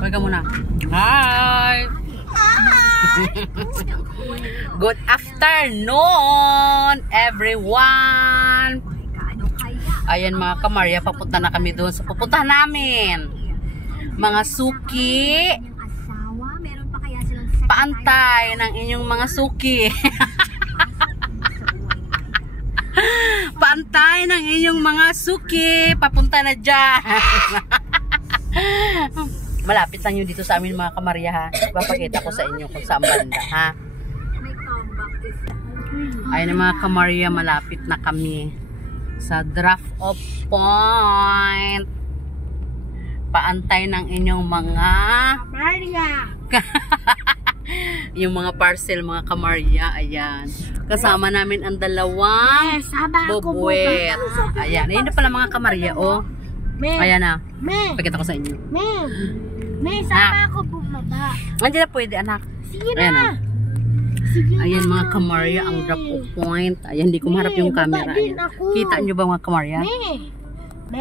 Huwag ka muna. Hi! Good afternoon, everyone! Ayan mga kamarya, papunta na kami doon sa pupuntahan namin. Mga suki. Paantay ng inyong mga suki. Paantay ng inyong mga suki. Papunta na dyan. Malapit lang yun dito sa amin mga kamarya ha. Papakita ko sa inyo kung saan banda ha. Ayun mga kamarya, malapit na kami sa drop off point. Paantay ng inyong mga kamarya. Yung mga parcel mga kamarya. Ayan. Kasama namin ang dalawang bobwet. Ayan. Ayun na pala mga kamarya oh. Ayan na. Pakita ko sa inyo. Sama ako bumaba. Andiyan na pwede anak. Sige Ayan, na. oh. Sige Ayan na. mga kamarya, ang drop off point. Ayan, hindi ko maharap yung camera. din Ayan. ako. Kita nyo ba mga kamarya?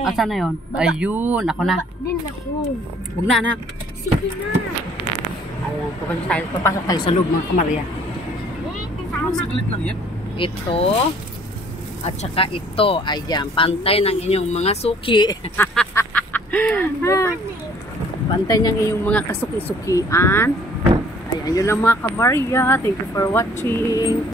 Asan na yun? Ayun, ako na. Din ako. Huwag na anak. Sige na. Ayan, papasok tayo sa loob mga kamarya. Sama. lang yan. Ito. At saka ito. Ayan, pantay ng inyong mga suki. Pantay ng inyong mga kasuki-sukian. Ayan, yun lang mga kamarya. Thank you for watching.